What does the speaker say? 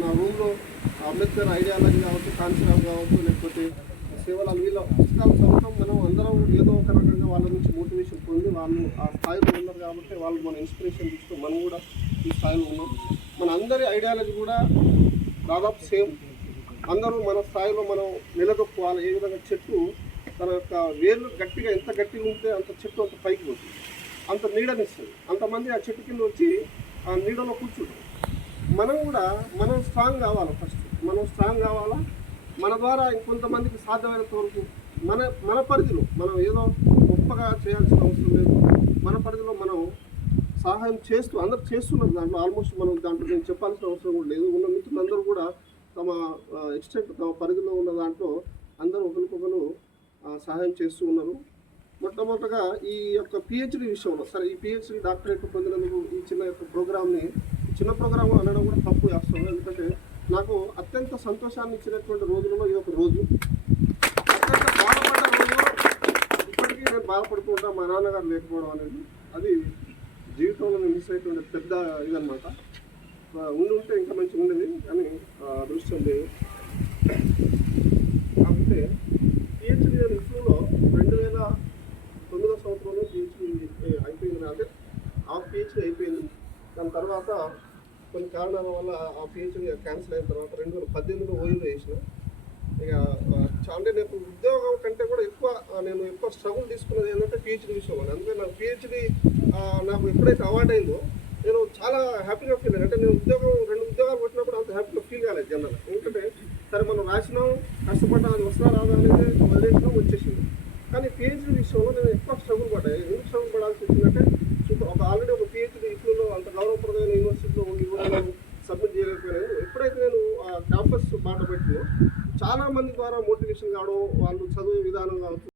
నా రూమ్లో అంబేద్కర్ ఐడియాలజీ కావచ్చు, కాన్సెప్ట్ కావచ్చు, లేకపోతే సేవలు వీళ్ళ పుస్తకాలు చదవటం మనం అందరం ఏదో ఒక రకంగా వాళ్ళ నుంచి మోటివేషన్ పొంది వాళ్ళు ఆ స్థాయిలో ఉన్నారు కాబట్టి వాళ్ళు మన ఇన్స్పిరేషన్ తీసుకుని మనం కూడా ఈ స్థాయిలో ఉన్నాం. మన అందరి ఐడియాలజీ కూడా దాదాపు సేమ్. అందరూ మన స్థాయిలో మనం నిలదొక్కుకోవాలి. ఏ విధంగా చెట్టు తన యొక్క వేర్లు గట్టిగా ఎంత గట్టిగా ఉంటే అంత చెట్టు అంత పైకి పోతుంది, అంత నీడనిస్తుంది. అంతమంది ఆ చెట్టు కింద వచ్చి ఆ నీడలో కూర్చుంటారు. మనం కూడా స్ట్రాంగ్ కావాలి. ఫస్ట్ మనం స్ట్రాంగ్ కావాలా. మన ద్వారా ఇంకొంతమందికి సాధ్యమైనంత వరకు మన పరిధిలో మనం ఏదో గొప్పగా చేయాల్సిన అవసరం లేదు. మన పరిధిలో మనం సహాయం చేస్తూ అందరూ చేస్తున్నారు. దాంట్లో ఆల్మోస్ట్ మనం దాంట్లో నేను చెప్పాల్సిన అవసరం కూడా లేదు. ఉన్న మిత్రులందరూ కూడా తమ ఎక్స్టెంట్ తమ పరిధిలో ఉన్న దాంట్లో అందరూ ఒకరికొకరు సహాయం చేస్తూ ఉన్నారు. మొట్టమొదటిగా ఈ యొక్క పిహెచ్డి విషయంలో సరే, ఈ పిహెచ్డి డాక్టరేట్ పొందినందుకు ఈ చిన్న ప్రోగ్రామ్ అనడం కూడా తప్పు చేస్తాను. ఎందుకంటే నాకు అత్యంత సంతోషాన్ని ఇచ్చినటువంటి రోజులలో ఇది ఒక రోజు. అత్యంత బాధపడ్డ రోజులో ఇప్పటికీ నేను బాధపడుతూ ఉంటాను. మా నాన్నగారు లేకపోవడం అనేది అది జీవితంలో నేను మిస్ అయిపోయిన పెద్ద ఇదనమాట. ఉంటే ఇంకా మంచిగా ఉండేది, కానీ అదృష్టం లేదు. కాకపోతే పిహెచ్డి నేను ఇస్రోలో 2009 సంవత్సరంలో పిహెచ్డి అయిపోయింది. అంటే ఆ పిహెచ్డి అయిపోయింది. దాని తర్వాత కొన్ని కారణాల వల్ల ఆ పిహెచ్డి క్యాన్సిల్ అయిన తర్వాత 2018లో ఓయూలో వేసిన. ఇక అంటే నేను ఉద్యోగం కంటే కూడా నేను ఎక్కువ స్ట్రగుల్ తీసుకున్నది ఏంటంటే పిహెచ్డి విషయంలో. అందుకే నాకు పిహెచ్డి నాకు ఎప్పుడైతే అవార్డు అయిందో నేను చాలా హ్యాపీగా ఫీల్ అయ్యాను. అంటే నేను 2 ఉద్యోగాలు కొట్టినప్పుడు అంత హ్యాపీగా ఫీల్ కాలేదు జనరల్. ఎందుకంటే సరే మనం రాసినాం, కష్టపడ్డా, అది వస్తున్నా రాదా అనేది వదిలేసినాం, వచ్చేసింది. కానీ పిహెచ్డి విషయంలో నేను ఎక్కువ స్ట్రగుల్ పడ్డాను. ఎందుకు స్ట్రగుల్ పడాల్సి వచ్చిందంటే ఆల్రెడీ ఒక పిహెచ్డి ఇస్రోలో అంత గౌరవప్రదమైన యూనివర్సిటీలో ఉండి కూడా నేను సబ్మిట్ చేయలేకపోయాను. ఎప్పుడైతే నేను క్యాంపస్ బాట పెట్టినో చాలామంది ద్వారా మోటివేషన్ కావడం, వాళ్ళు చదివే విధానం కావచ్చు,